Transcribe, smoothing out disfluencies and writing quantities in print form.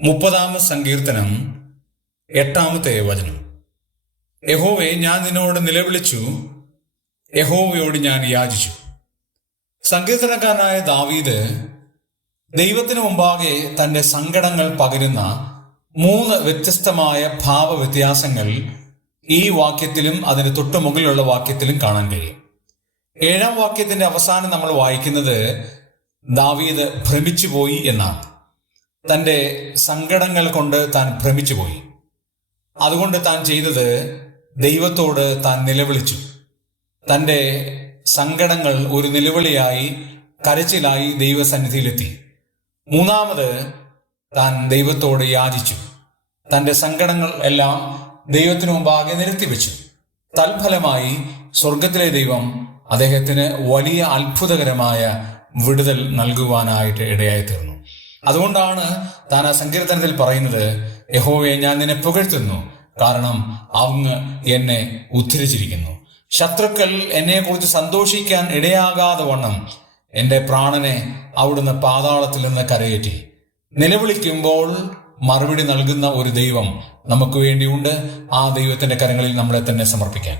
30 സങ്കീർത്തനം 8 വചനം. യഹോവേ, ഞാൻ നിന്നോട് നിലവിളിച്ചു, യഹോവയോട് ഞാൻ യാചിച്ചു. സങ്കീർത്തനക്കാരനായ ദാവീദ് ദൈവത്തിനു മുമ്പാകെ തന്റെ സങ്കടങ്ങൾ പകരുന്ന 3 വ്യത്യസ്തമായ ഭാവവ്യത്യാസങ്ങൾ ഈ വാക്യത്തിലും അതിന് തൊട്ടു മുകളിലുള്ള വാക്യത്തിലും കാണാൻ കഴിയും. 7-ാം വാക്യത്തിന്റെ അവസാനം നമ്മൾ വായിക്കുന്നത് ദാവീദ് ഭ്രമിച്ചുപോയി എന്നാണ്. തൻ്റെ സങ്കടങ്ങൾ കൊണ്ട് താൻ ഭ്രമിച്ചുപോയി. അതുകൊണ്ട് താൻ ചെയ്തത് ദൈവത്തോട് താൻ നിലവിളിച്ചു. തൻ്റെ സങ്കടങ്ങൾ ഒരു നിലവിളിയായി, കരച്ചിലായി ദൈവസന്നിധിയിലെത്തി. 3-ാമത് താൻ ദൈവത്തോട് യാചിച്ചു. തൻ്റെ സങ്കടങ്ങൾ എല്ലാം ദൈവത്തിനു മുമ്പാകെ നിരത്തിവെച്ചു. തൽഫലമായി സ്വർഗത്തിലെ ദൈവം അദ്ദേഹത്തിന് വലിയ അത്ഭുതകരമായ വിടുതൽ നൽകുവാനായിട്ട് ഇടയായി തീർന്നു. അതുകൊണ്ടാണ് താൻ ആ സങ്കീർത്തനത്തിൽ പറയുന്നത്, യഹോവേ, ഞാൻ നിന്നെ പുകഴ്ത്തുന്നു, കാരണം അങ്ങ് എന്നെ ഉദ്ധരിച്ചിരിക്കുന്നു. ശത്രുക്കൾ എന്നെക്കുറിച്ച് സന്തോഷിക്കാൻ ഇടയാകാതെ വണ്ണം എൻ്റെ പ്രാണനെ അവിടുന്ന് പാതാളത്തിൽ നിന്ന് കരയേറ്റി. നിലവിളിക്കുമ്പോൾ മറുപടി നൽകുന്ന ഒരു ദൈവം നമുക്ക് വേണ്ടിയുണ്ട്. ആ ദൈവത്തിന്റെ കരങ്ങളിൽ നമ്മളെ തന്നെ സമർപ്പിക്കാൻ.